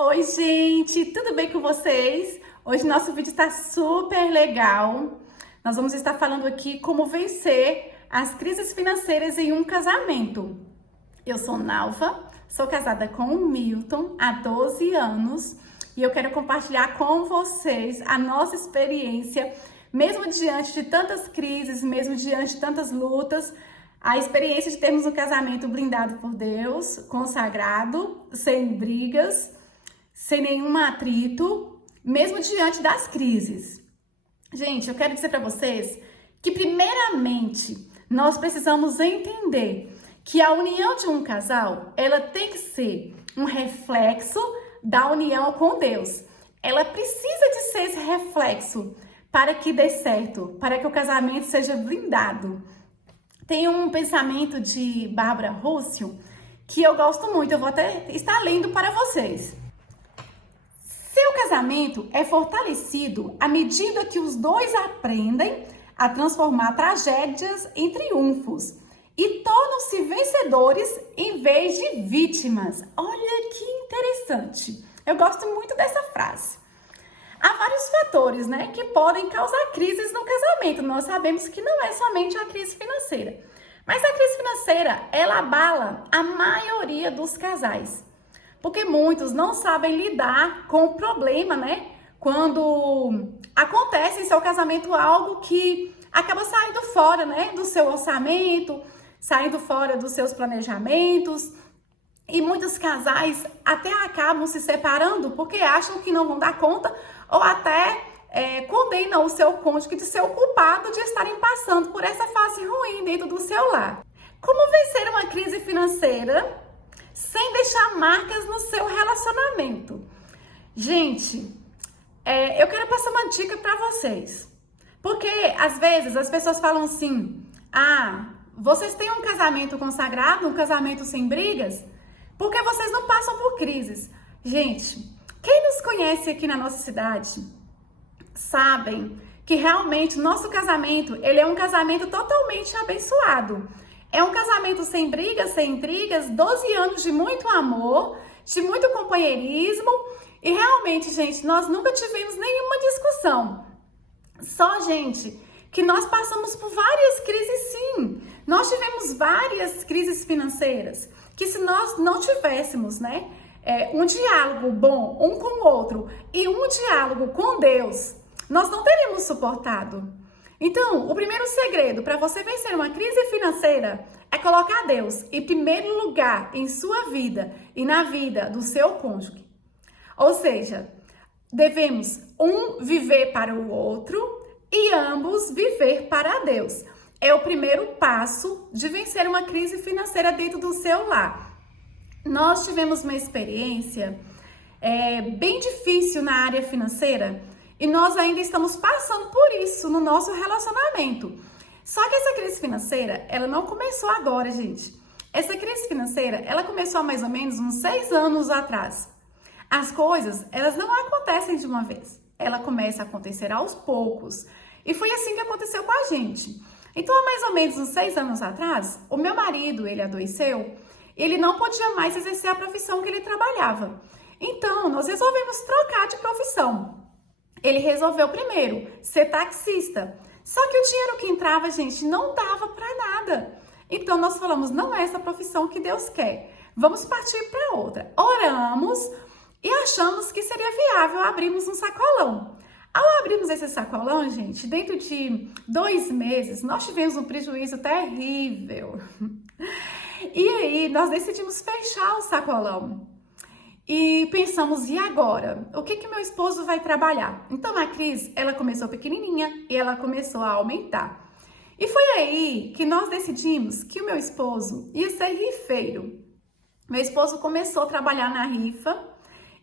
Oi, gente, tudo bem com vocês? Hoje nosso vídeo está super legal. Nós vamos estar falando aqui como vencer as crises financeiras em um casamento. Eu sou Nalva, sou casada com o Milton há 12 anos e eu quero compartilhar com vocês a nossa experiência, mesmo diante de tantas crises, mesmo diante de tantas lutas, a experiência de termos um casamento blindado por Deus, consagrado, sem brigas, sem nenhum atrito, mesmo diante das crises. Gente, eu quero dizer para vocês que, primeiramente, nós precisamos entender que a união de um casal, ela tem que ser um reflexo da união com Deus. Ela precisa de ser esse reflexo para que dê certo, para que o casamento seja blindado. Tem um pensamento de Barbara Russell que eu gosto muito, eu vou até estar lendo para vocês. Seu casamento é fortalecido à medida que os dois aprendem a transformar tragédias em triunfos e tornam-se vencedores em vez de vítimas. Olha que interessante. Eu gosto muito dessa frase. Há vários fatores, que podem causar crises no casamento. Nós sabemos que não é somente a crise financeira. Mas a crise financeira, ela abala a maioria dos casais. Porque muitos não sabem lidar com o problema, quando acontece em seu casamento algo que acaba saindo fora, do seu orçamento, saindo fora dos seus planejamentos. E muitos casais até acabam se separando porque acham que não vão dar conta ou até condenam o seu cônjuge de ser o culpado de estarem passando por essa fase ruim dentro do seu lar. Como vencer uma crise financeira sem deixar marcas no seu relacionamento? Gente, eu quero passar uma dica para vocês. Porque, às vezes, as pessoas falam assim, vocês têm um casamento consagrado, um casamento sem brigas, porque vocês não passam por crises. Gente, quem nos conhece aqui na nossa cidade, sabem que realmente nosso casamento, ele é um casamento totalmente abençoado. É um casamento sem brigas, sem intrigas, 12 anos de muito amor, de muito companheirismo. E realmente, gente, nós nunca tivemos nenhuma discussão. Só, gente, que nós passamos por várias crises, sim. Nós tivemos várias crises financeiras, que se nós não tivéssemos, um diálogo bom um com o outro e um diálogo com Deus, nós não teríamos suportado. Então, o primeiro segredo para você vencer uma crise financeira é colocar Deus em primeiro lugar em sua vida e na vida do seu cônjuge. Ou seja, devemos um viver para o outro e ambos viver para Deus. É o primeiro passo de vencer uma crise financeira dentro do seu lar. Nós tivemos uma experiência bem difícil na área financeira e nós ainda estamos passando por isso no nosso relacionamento. Só que essa crise financeira, ela não começou agora, gente. Essa crise financeira, ela começou há mais ou menos uns 6 anos atrás. As coisas, elas não acontecem de uma vez. Ela começa a acontecer aos poucos. E foi assim que aconteceu com a gente. Então, há mais ou menos uns 6 anos atrás, o meu marido, ele adoeceu. Ele não podia mais exercer a profissão que ele trabalhava. Então, nós resolvemos trocar de profissão. Ele resolveu primeiro ser taxista. Só que o dinheiro que entrava, gente, não dava para nada. Então, nós falamos, não é essa profissão que Deus quer. Vamos partir para outra. Oramos e achamos que seria viável abrirmos um sacolão. Ao abrirmos esse sacolão, gente, dentro de 2 meses, nós tivemos um prejuízo terrível. E aí, nós decidimos fechar o sacolão. E pensamos, e agora? O que meu esposo vai trabalhar? Então, a crise, ela começou pequenininha e ela começou a aumentar. E foi aí que nós decidimos que o meu esposo ia ser rifeiro. Meu esposo começou a trabalhar na rifa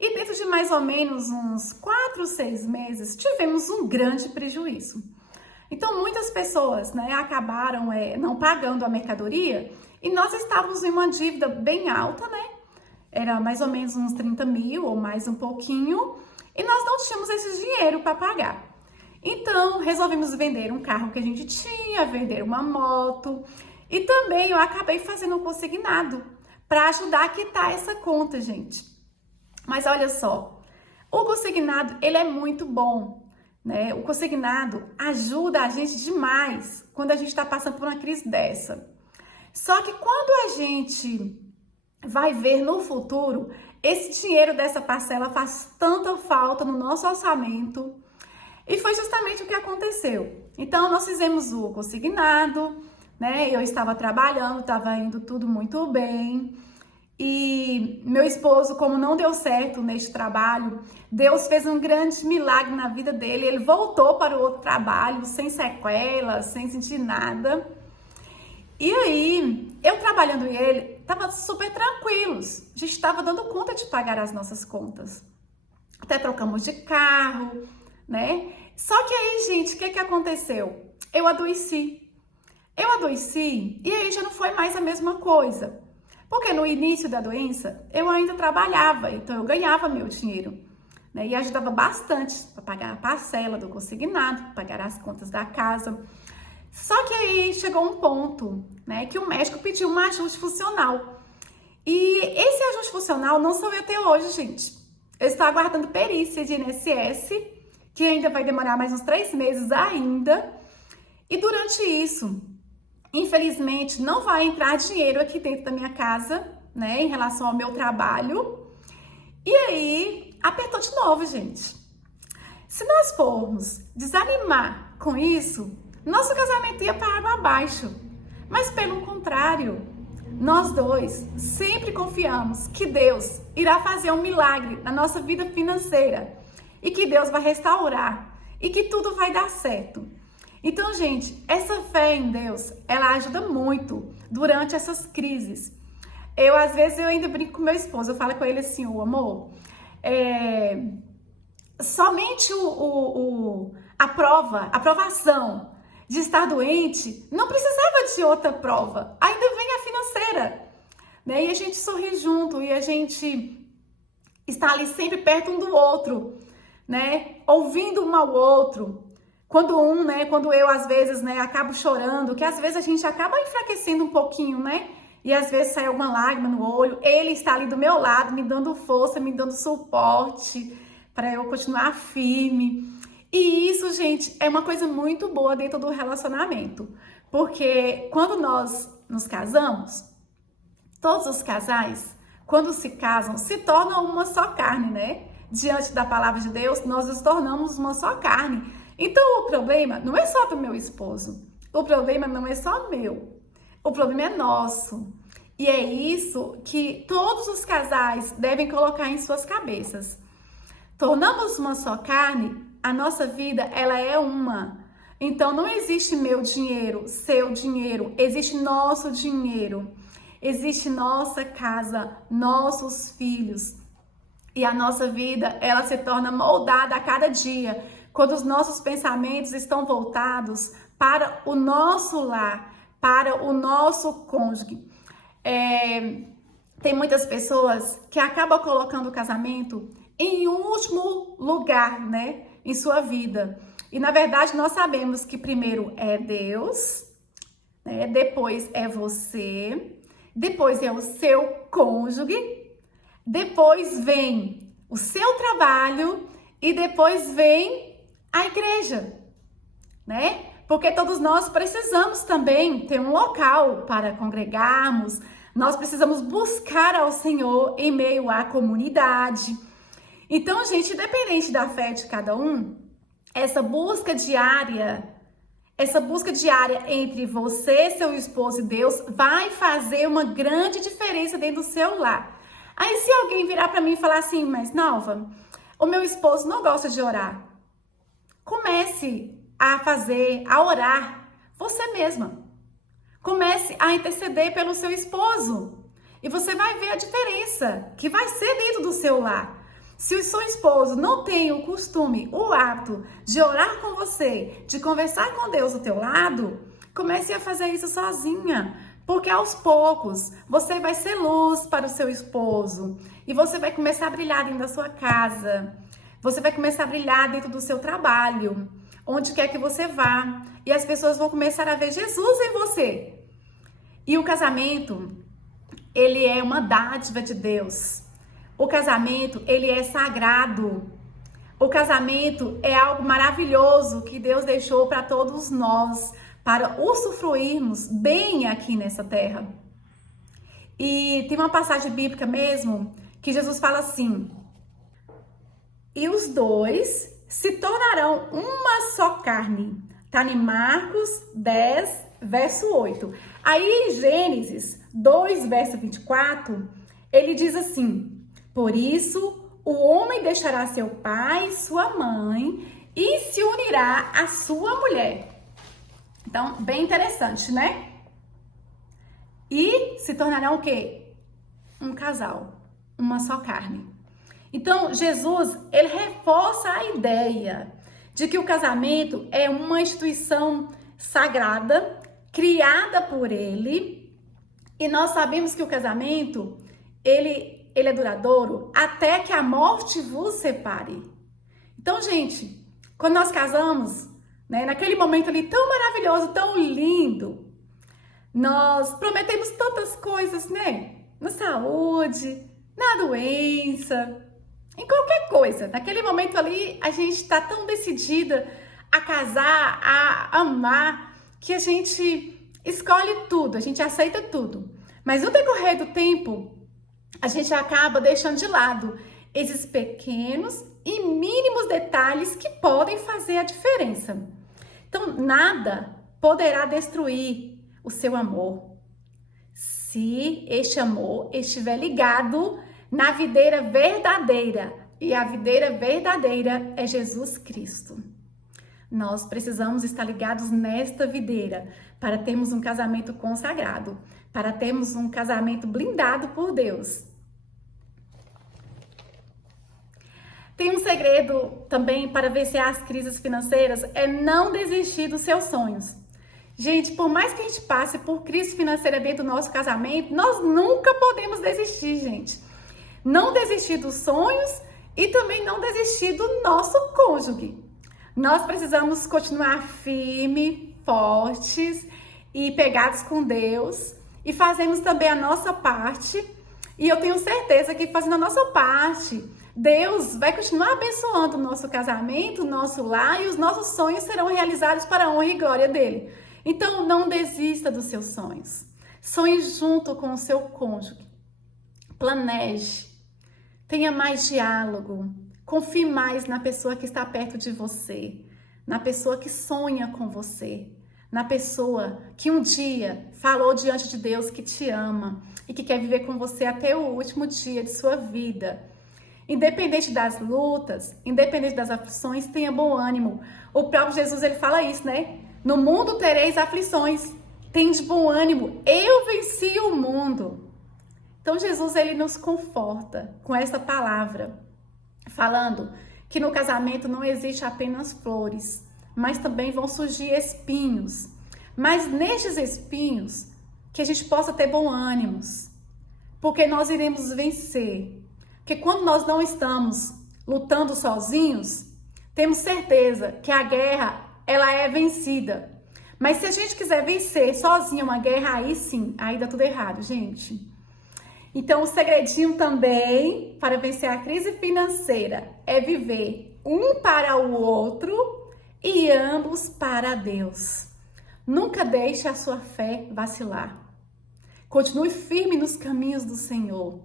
e dentro de mais ou menos uns 4, 6 meses, tivemos um grande prejuízo. Então, muitas pessoas, acabaram não pagando a mercadoria e nós estávamos em uma dívida bem alta, Era mais ou menos uns 30 mil ou mais um pouquinho e nós não tínhamos esse dinheiro para pagar. Então, resolvemos vender um carro que a gente tinha, vender uma moto e também eu acabei fazendo um consignado para ajudar a quitar essa conta, gente. Mas olha só, o consignado, ele é muito bom, né? O consignado ajuda a gente demais quando a gente está passando por uma crise dessa. Só que quando a gente vai ver no futuro, esse dinheiro dessa parcela faz tanta falta no nosso orçamento. E foi justamente o que aconteceu. Então, nós fizemos o consignado, né? Eu estava trabalhando, estava indo tudo muito bem. E meu esposo, como não deu certo neste trabalho, Deus fez um grande milagre na vida dele. Ele voltou para o outro trabalho, sem sequelas, sem sentir nada. E aí, eu trabalhando e ele, estava super tranquilos. A gente estava dando conta de pagar as nossas contas. Até trocamos de carro, né? Só que aí, gente, o que aconteceu? Eu adoeci e aí já não foi mais a mesma coisa. Porque no início da doença, eu ainda trabalhava, então eu ganhava meu dinheiro, né? E ajudava bastante para pagar a parcela do consignado, pagar as contas da casa. Só que aí chegou um ponto, né, que o médico pediu um ajuste funcional. E esse ajuste funcional não sou eu até hoje, gente. Eu estou aguardando perícia de INSS, que ainda vai demorar mais uns 3 meses ainda. E durante isso, infelizmente, não vai entrar dinheiro aqui dentro da minha casa, né, em relação ao meu trabalho. E aí, apertou de novo, gente. Se nós formos desanimar com isso, nosso casamento ia para água abaixo. Mas pelo contrário, nós dois sempre confiamos que Deus irá fazer um milagre na nossa vida financeira e que Deus vai restaurar e que tudo vai dar certo. Então, gente, essa fé em Deus, ela ajuda muito durante essas crises. Às vezes, eu ainda brinco com meu esposo, eu falo com ele assim, amor, somente a aprovação de estar doente, não precisava de outra prova, ainda vem a financeira, né? E a gente sorri junto, e a gente está ali sempre perto um do outro, né? Ouvindo um ao outro. Quando eu às vezes, né, acabo chorando, que às vezes a gente acaba enfraquecendo um pouquinho, né? E às vezes sai alguma lágrima no olho, ele está ali do meu lado, me dando força, me dando suporte para eu continuar firme. E isso, gente, é uma coisa muito boa dentro do relacionamento, porque quando nós nos casamos, todos os casais, quando se casam, se tornam uma só carne, né? Diante da palavra de Deus, nós nos tornamos uma só carne. Então, o problema não é só do meu esposo, o problema não é só meu, o problema é nosso. E é isso que todos os casais devem colocar em suas cabeças. Tornamos uma só carne, a nossa vida, ela é uma. Então, não existe meu dinheiro, seu dinheiro, existe nosso dinheiro. Existe nossa casa, nossos filhos. E a nossa vida, ela se torna moldada a cada dia, quando os nossos pensamentos estão voltados para o nosso lar, para o nosso cônjuge. Tem muitas pessoas que acabam colocando o casamento em último lugar, né, em sua vida. E na verdade nós sabemos que primeiro é Deus, né, depois é você, depois é o seu cônjuge, depois vem o seu trabalho e depois vem a igreja, né? Porque todos nós precisamos também ter um local para congregarmos, nós precisamos buscar ao Senhor em meio à comunidade. Então, gente, independente da fé de cada um, essa busca diária entre você, seu esposo e Deus vai fazer uma grande diferença dentro do seu lar. Aí se alguém virar para mim e falar assim, mas Nalva, o meu esposo não gosta de orar. Comece a orar você mesma. Comece a interceder pelo seu esposo. E você vai ver a diferença que vai ser dentro do seu lar. Se o seu esposo não tem o costume, o hábito de orar com você, de conversar com Deus do teu lado, comece a fazer isso sozinha. Porque aos poucos você vai ser luz para o seu esposo. E você vai começar a brilhar dentro da sua casa. Você vai começar a brilhar dentro do seu trabalho. Onde quer que você vá. E as pessoas vão começar a ver Jesus em você. E o casamento, ele é uma dádiva de Deus. O casamento, ele é sagrado. O casamento é algo maravilhoso que Deus deixou para todos nós, para usufruirmos bem aqui nessa terra. E tem uma passagem bíblica mesmo que Jesus fala assim: e os dois se tornarão uma só carne. Está em Marcos 10, verso 8. Aí em Gênesis 2, verso 24, ele diz assim: por isso o homem deixará seu pai e sua mãe e se unirá à sua mulher. Então, bem interessante, né? E se tornarão o quê? Um casal, uma só carne. Então, Jesus, ele reforça a ideia de que o casamento é uma instituição sagrada, criada por ele, e nós sabemos que o casamento, ele é duradouro até que a morte vos separe. Então, gente, quando nós casamos, né, naquele momento ali tão maravilhoso, tão lindo, nós prometemos tantas coisas, né? Na saúde, na doença, em qualquer coisa. Naquele momento ali, a gente está tão decidida a casar, a amar, que a gente escolhe tudo, a gente aceita tudo. Mas no decorrer do tempo, a gente acaba deixando de lado esses pequenos e mínimos detalhes que podem fazer a diferença. Então, nada poderá destruir o seu amor, se este amor estiver ligado na videira verdadeira, e a videira verdadeira é Jesus Cristo. Nós precisamos estar ligados nesta videira para termos um casamento consagrado, para termos um casamento blindado por Deus. Tem um segredo também para vencer as crises financeiras, é não desistir dos seus sonhos. Gente, por mais que a gente passe por crise financeira dentro do nosso casamento, nós nunca podemos desistir, gente. Não desistir dos sonhos e também não desistir do nosso cônjuge. Nós precisamos continuar firmes, fortes e pegados com Deus, e fazemos também a nossa parte. E eu tenho certeza que fazendo a nossa parte, Deus vai continuar abençoando o nosso casamento, o nosso lar, e os nossos sonhos serão realizados para a honra e glória dele. Então, não desista dos seus sonhos. Sonhe junto com o seu cônjuge. Planeje. Tenha mais diálogo. Confie mais na pessoa que está perto de você. Na pessoa que sonha com você. Na pessoa que um dia falou diante de Deus que te ama e que quer viver com você até o último dia de sua vida. Independente das lutas, independente das aflições, tenha bom ânimo. O próprio Jesus, ele fala isso, né? No mundo tereis aflições, tende bom ânimo, eu venci o mundo. Então Jesus, ele nos conforta com essa palavra, falando que no casamento não existe apenas flores, mas também vão surgir espinhos. Mas nestes espinhos, que a gente possa ter bom ânimo, porque nós iremos vencer. Porque quando nós não estamos lutando sozinhos, temos certeza que a guerra, ela é vencida. Mas se a gente quiser vencer sozinha uma guerra, aí sim, aí dá tudo errado, gente. Então, o segredinho também para vencer a crise financeira é viver um para o outro e ambos para Deus. Nunca deixe a sua fé vacilar. Continue firme nos caminhos do Senhor.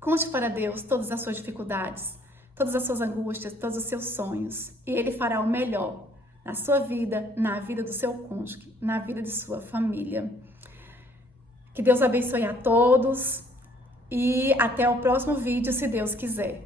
Conte para Deus todas as suas dificuldades, todas as suas angústias, todos os seus sonhos. E Ele fará o melhor na sua vida, na vida do seu cônjuge, na vida de sua família. Que Deus abençoe a todos e até o próximo vídeo, se Deus quiser.